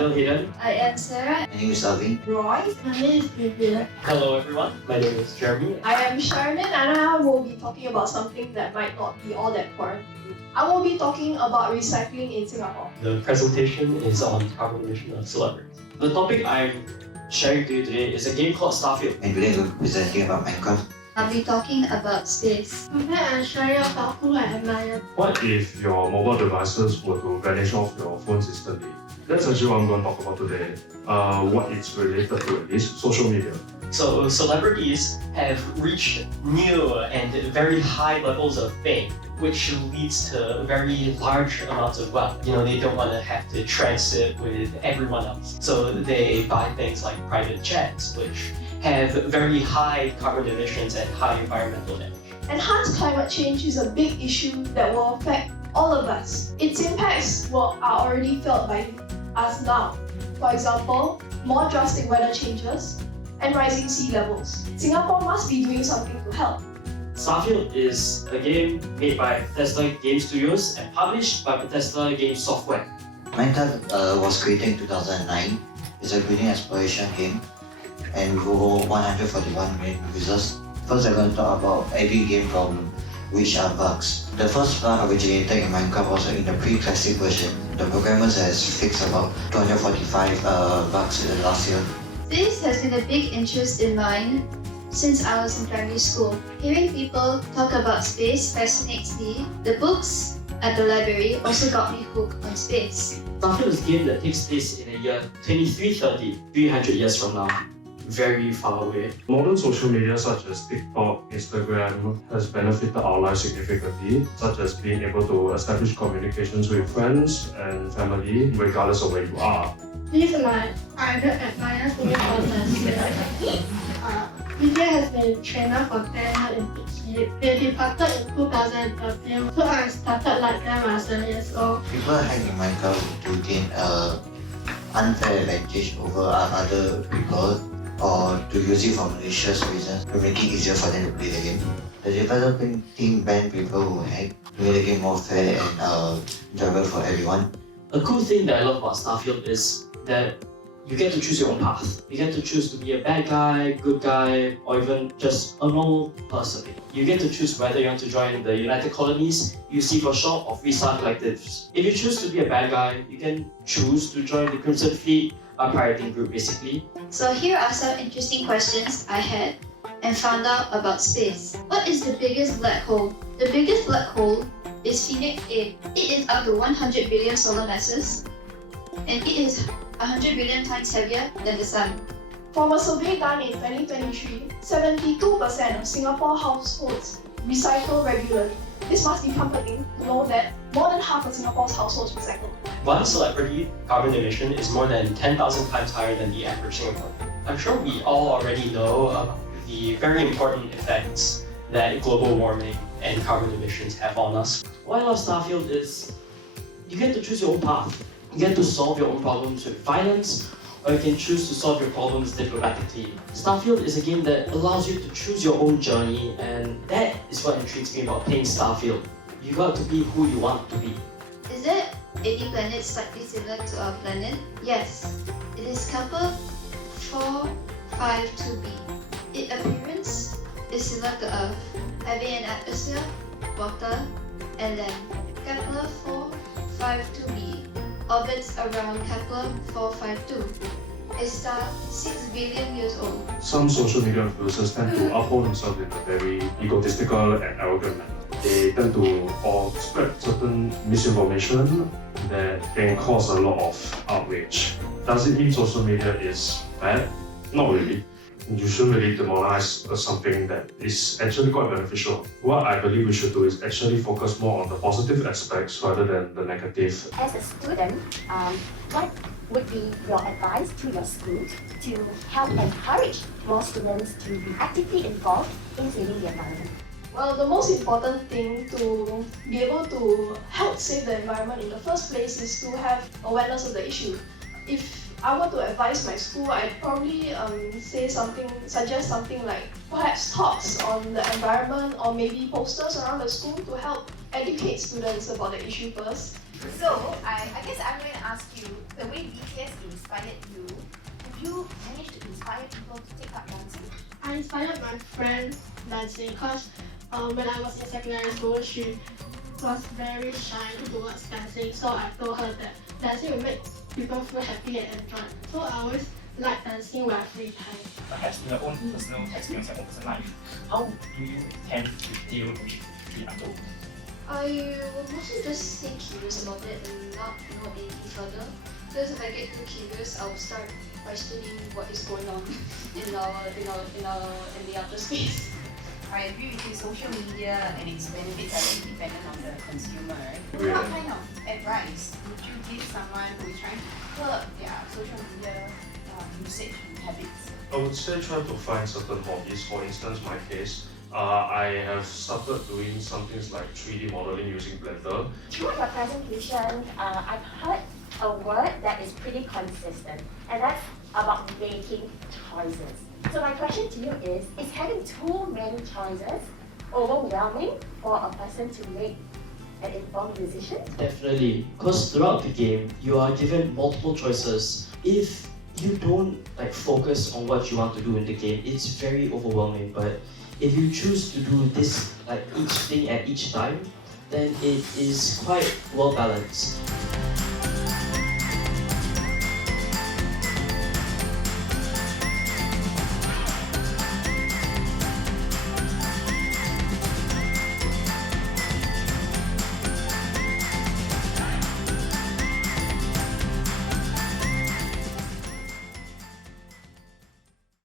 Adil Hayden. I am Sarah. My name is Alvin. Roy. My name is Vivian. Hello everyone, my name is Jeremy. I am Sharon and I will be talking about something that might not be all that foreign. I will be talking about recycling in Singapore. The presentation is on carbon emission of celebrities. The topic I'm sharing to you today is a game called Starfield. And today we'll be presenting about Minecraft. I'll be talking about space. Today I'm sharing about who I admire. What if your mobile devices were to vanish off your phones instantly? That's actually what I'm going to talk about today. What it's related to is social media. So celebrities have reached new and very high levels of fame, which leads to very large amounts of wealth. They don't want to have to transit with everyone else. So they buy things like private jets, which have very high carbon emissions and high environmental damage. Enhanced climate change is a big issue that will affect all of us. Its impacts are already felt by us now. For example, more drastic weather changes and rising sea levels. Singapore must be doing something to help. Starfield is a game made by Bethesda Game Studios and published by Bethesda Game Software. Minecraft was created in 2009. It's a building exploration game and with over 141 million users. First, I'm going to talk about every game problem, which are bugs. The first bug originated in Minecraft was in the pre-classic version. The programmers has fixed about 245 bugs last year. Space has been a big interest in mine since I was in primary school. Hearing people talk about space fascinates me. The books at the library also got me hooked on space. Starfield is a game that takes place in the year 2330, 300 years from now. Very far away. Modern social media such as TikTok, Instagram has benefited our lives significantly, such as being able to establish communications with friends and family regardless of where you are. This is my idol admires me process. India has been a trainer for 10 years in Fiji. They departed in 2013, so I started like them as 7 years old. People hack in Minecraft to gain unfair advantage over other people or to use it for malicious reasons to make it easier for them to play the game. The developing team banned people who hack to make the game more fair and enjoyable for everyone. A cool thing that I love about Starfield is that you get to choose your own path. You get to choose to be a bad guy, good guy, or even just a normal person. You get to choose whether you want to join the United Colonies, UC for short, or Freestar Collectives. If you choose to be a bad guy, you can choose to join the Crimson Fleet, a pirating group basically. So here are some interesting questions I had and found out about space. What is the biggest black hole? The biggest black hole is Phoenix A. It is up to 100 billion solar masses and it is 100 billion times heavier than the Sun. From a survey done in 2023, 72% of Singapore households recycle regularly. This must be comforting to know that more than half of Singapore's households recycle. One celebrity carbon emission is more than 10,000 times higher than the average Singaporean. I'm sure we all already know about the very important effects that global warming and carbon emissions have on us. What I love Starfield is you get to choose your own path. You get to solve your own problems with violence, or you can choose to solve your problems diplomatically. Starfield is a game that allows you to choose your own journey, and that is what intrigues me about playing Starfield. You got to be who you want to be. Is there any planet slightly similar to our planet? Yes. It is Kepler 452b. Its appearance is similar to Earth, having an atmosphere, water, and land. Kepler 452b orbits around Kepler 452, a star 6 billion years old. Some social media influencers tend to uphold themselves in a very egotistical and arrogant manner. They tend to spread certain misinformation that can cause a lot of outrage. Does it mean social media is bad? Not really. You shouldn't really demonize something that is actually quite beneficial. What I believe we should do is actually focus more on the positive aspects rather than the negative. As a student, what would be your advice to your school to help encourage more students to be actively involved in saving the environment? Well, the most important thing to be able to help save the environment in the first place is to have awareness of the issue. If I were to advise my school, I'd probably suggest something like perhaps talks on the environment or maybe posters around the school to help educate students about the issue first. So, I guess I'm going to ask you, the way BTS inspired you, have you managed to inspire people to take up dancing? I inspired my friend dancing because when I was in secondary school, she was very shy towards dancing. So I told her that dancing will make people feel happy and enjoy. So I always like dancing when I have free time. Perhaps in your own personal experience and own personal life, how do you tend to deal with the unknown? I will mostly just stay curious about it and not know anything further. Because if I get too curious, I'll start questioning what is going on in the outer space. I agree with you, social media and its benefits are really dependent on the consumer, right? Yeah. What kind of advice would you give someone who is trying to curb their social media usage habits? I would say try to find certain hobbies. For instance, my case, I have started doing some things like 3D modeling using Blender. Through your presentation, I've heard a word that is pretty consistent, and that's about making choices. So my question to you is having too many choices overwhelming for a person to make an informed decision? Definitely, because throughout the game, you are given multiple choices. If you don't focus on what you want to do in the game, it's very overwhelming. But if you choose to do this each thing at each time, then it is quite well balanced.